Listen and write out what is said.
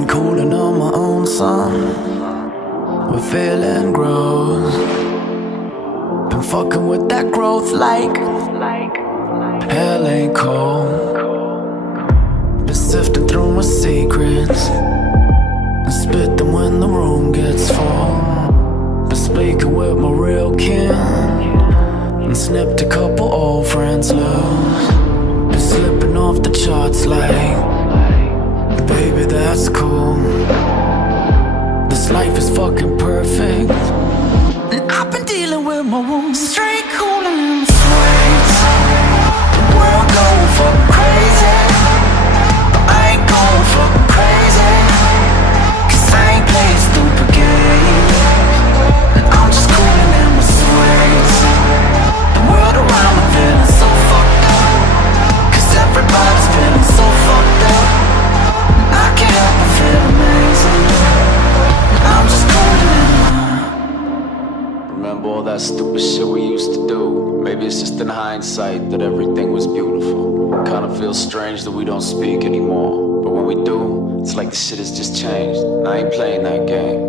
Been cooling on my own son. We're feeling grows. Been fucking with that growth like hell ain't cold. Been sifting through my secrets and spit them when the room gets full. Been speaking with my real kin and snipped a couple old friends loose. Been slipping off the charts like, baby, that's cool. This life is fucking perfect, and I've been dealing with my wounds. Straight cooling in the swings. The world going fucking crazy, but I ain't going fucking crazy, 'cause I ain't playing stupid games. And I'm just cooling in my swings. The world around me feeling so fucked up, 'cause everybody's feeling so fucked up. I can't help but feel amazing. I'm just cooling in my... Remember all that stupid shit we used to do? Maybe it's just in hindsight that everything was beautiful. Kinda feels strange that we don't speak anymore, but when we do, it's like the shit has just changed, and I ain't playing that game.